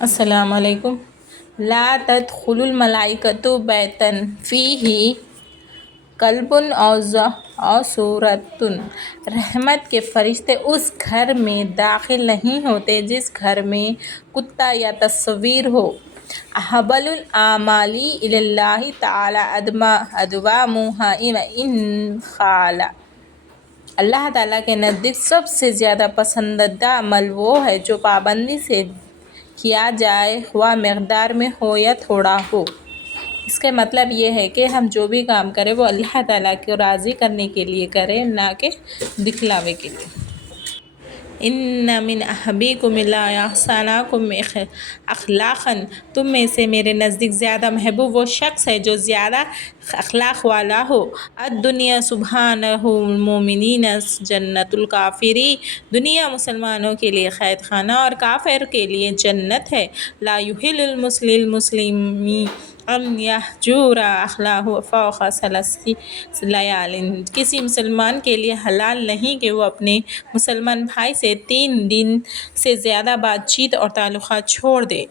السلام علیکم۔ لا تدخل الملائکۃ بیتا فیہ کلب او صورۃ، رحمت کے فرشتے اس گھر میں داخل نہیں ہوتے جس گھر میں کتا یا تصویر ہو۔ احب الاعمال الی اللہ تعالی ادومها وان قل۔ اللہ تعالیٰ کے نزدیک سب سے زیادہ پسندیدہ عمل وہ ہے جو پابندی سے کیا جائے، خواہ مقدار میں ہو یا تھوڑا ہو۔ اس کا مطلب یہ ہے کہ ہم جو بھی کام کریں وہ اللہ تعالیٰ کو راضی کرنے کے لیے کریں، نہ کہ دکھلاوے کے لیے۔ ان من احبکم الی احسنکم اخلاقا، تم میں سے میرے نزدیک زیادہ محبوب وہ شخص ہے جو زیادہ اخلاق والا ہو۔ الدنیا سبحانہ المؤمنین جنت الکافر، دنیا مسلمانوں کے لیے قید خانہ اور کافر کے لیے جنت ہے۔ لا یحل للمسلم ان یہجر اخاہ فوق ثلاث لیال، کسی مسلمان کے لیے حلال نہیں کہ وہ اپنے مسلمان بھائی سے 3 دن سے زیادہ بات چیت اور تعلقات چھوڑ دے۔